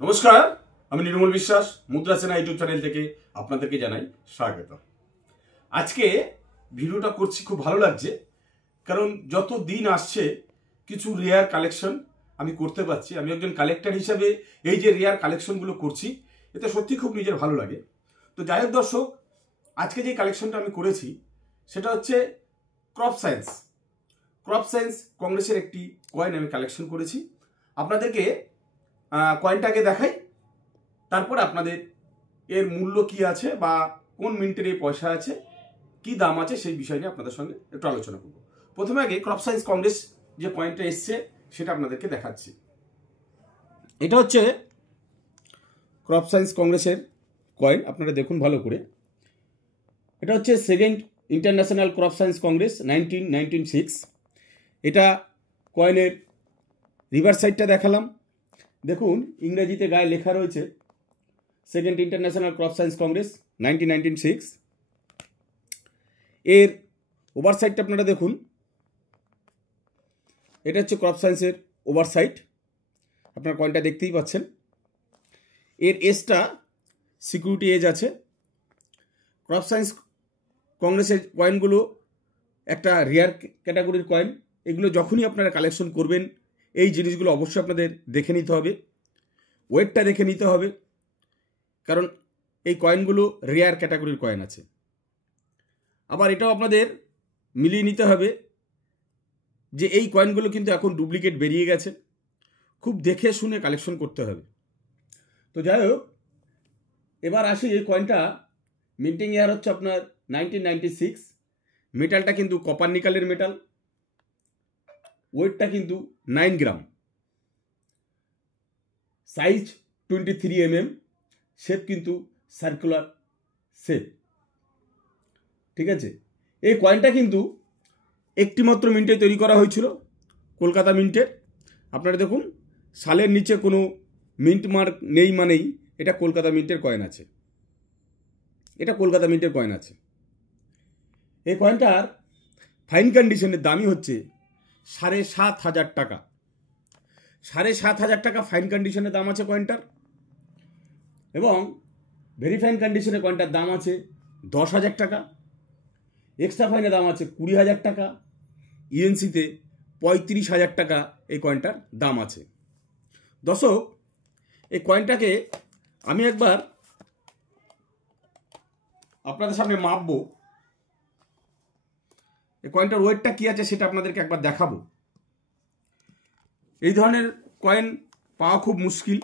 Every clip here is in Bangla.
নমস্কার, আমি নির্মল বিশ্বাস মুদ্রা সেনা ইউটিউব চ্যানেল থেকে আপনাদেরকে জানাই স্বাগত। আজকে ভিডিওটা করছি, খুব ভালো লাগছে, কারণ যত দিন আসছে কিছু রেয়ার কালেকশন আমি করতে পারছি। আমি একজন কালেক্টর হিসাবে এই যে রেয়ার কালেকশনগুলো করছি, এতে সত্যি খুব নিজের ভালো লাগে। তো যাই হোক দর্শক, আজকে যে কালেকশনটা আমি করেছি সেটা হচ্ছে ক্রপ সায়েন্স কংগ্রেসের একটি কয়েন আমি কালেকশন করেছি। আপনাদেরকে কয়েনটাকে দেখাই, তারপর আপনাদের এর মূল্য কি আছে বা কোন মিনিটের এই পয়সা আছে, কি দাম আছে, সেই বিষয় নিয়ে আপনাদের সঙ্গে একটু আলোচনা করব। প্রথমে আগে ক্রপ সায়েন্স কংগ্রেস যে কয়েনটা এসছে সেটা আপনাদেরকে দেখাচ্ছি। এটা হচ্ছে ক্রপ সায়েন্স কংগ্রেসের কয়েন, আপনারা দেখুন ভালো করে। এটা হচ্ছে second international crop science Congress 1996। এটা কয়েনের রিভার্স সাইডটা দেখালাম, দেখুন ইংরেজিতে গায়ে লেখা রয়েছে second international crop science Congress 1996। এর ওভার সাইডটা আপনারা দেখুন, এটা হচ্ছে ক্রপ সায়েন্সের ওভার সাইড, আপনারা কয়েনটা দেখতেই পাচ্ছেন। এর এজটা সিকিউরিটি এজ আছে। ক্রপ সায়েন্স কংগ্রেসের কয়েনগুলো একটা রেয়ার ক্যাটাগরির কয়েন। এগুলো যখনই আপনারা কালেকশন করবেন এই জিনিসগুলো অবশ্যই আপনাদের দেখে নিতে হবে, ওয়েটটা দেখে নিতে হবে, কারণ এই কয়েনগুলো রেয়ার ক্যাটাগরির কয়েন আছে। আবার এটাও আপনাদের মিলিয়ে নিতে হবে যে এই কয়েনগুলো কিন্তু এখন ডুপ্লিকেট বেরিয়ে গেছে, খুব দেখে শুনে কালেকশন করতে হবে। তো যাই হোক, এবার আসি এই কয়েনটা মিন্টিং ইয়ার হচ্ছে আপনার 1996। মেটালটা কিন্তু কপার নিকেলের মেটাল, ওয়েটটা কিন্তু 9 গ্রাম, সাইজ 23 mm, শেপ কিন্তু সার্কুলার শেপ, ঠিক আছে। এই কয়েনটা কিন্তু একটি মাত্র মিন্টে তৈরি করা হয়েছিল, কলকাতা মিন্টের। আপনারা দেখুন সালের নিচে কোনো মিন্ট মার্ক নেই, মানেই এটা কলকাতা মিন্টের কয়েন আছে, এটা কলকাতা মিন্টের কয়েন আছে। এই কয়েনটার ফাইন কন্ডিশনের দামই হচ্ছে 7,500 টাকা। 7,500 টাকা ফাইন কন্ডিশনের দাম আছে কয়েনটার, এবং ভেরি ফাইন কন্ডিশনের কয়েনটার দাম আছে 10,000 টাকা। এক্সট্রা ফাইনের দাম আছে 20,000 টাকা। ইএনসিতে 35,000 টাকা এই কয়েনটার দাম আছে। দর্শক, এই কয়েনটাকে আমি একবার আপনাদের সামনে মাপবো, এই কয়েনটার ওয়েটটা কি আছে সেটা আপনাদেরকে একবার দেখাবো। এই ধরনের কয়েন পাওয়া খুব মুশকিল।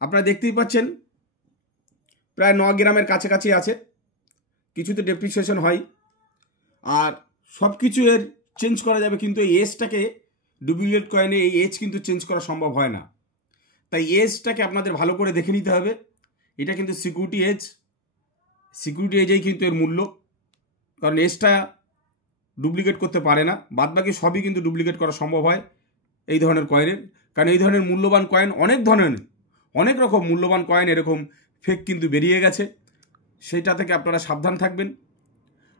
আপনারা দেখতেই পাচ্ছেন প্রায় 9 গ্রামের কাছাকাছি আছে, কিছুতে ডেপ্রিসিয়েশন হয়, আর সব কিছু এর চেঞ্জ করা যাবে, কিন্তু এই এজটাকে ডুপ্লিকেট কয়েনে এই এজ কিন্তু চেঞ্জ করা সম্ভব হয় না। তাই এজটাকে আপনাদের ভালো করে দেখে নিতে হবে। এটা কিন্তু সিকিউরিটি এজেই কিন্তু এর মূল্য, কারণ এজটা ডুপ্লিকেট করতে পারে না, বাদবাকি সবই কিন্তু ডুপ্লিকেট করা সম্ভব হয় এই ধরনের কয়েনের। কারণ এই ধরনের মূল্যবান কয়েন অনেক রকম মূল্যবান কয়েন এরকম ফেক কিন্তু বেরিয়ে গেছে, সেইটা থেকে আপনারা সাবধান থাকবেন।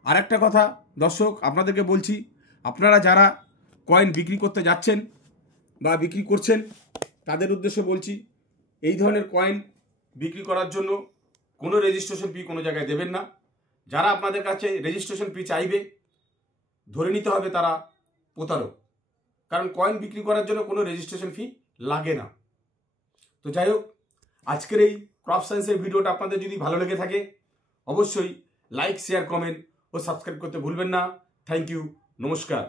আর একটা কথা দর্শক, আপনাদেরকে বলছি, আপনারা যারা কয়েন বিক্রি করতে যাচ্ছেন বা বিক্রি করছেন তাদের উদ্দেশ্যে বলছি, এই ধরনের কয়েন বিক্রি করার জন্য কোনো রেজিস্ট্রেশন ফি কোনো জায়গায় দেবেন না। যারা আপনাদের কাছে রেজিস্ট্রেশন ফি চাইবে ধরে নিতে হবে তারা প্রতারক, কারণ কয়েন বিক্রি করার জন্য কোনো রেজিস্ট্রেশন ফি লাগে না। তো যাই হোক, আজকের এই ক্রপ সায়েন্সের ভিডিওটা আপনাদের যদি ভালো লেগে থাকে অবশ্যই লাইক, শেয়ার, কমেন্ট ও সাবস্ক্রাইব করতে ভুলবেন না। থ্যাংক ইউ, নমস্কার।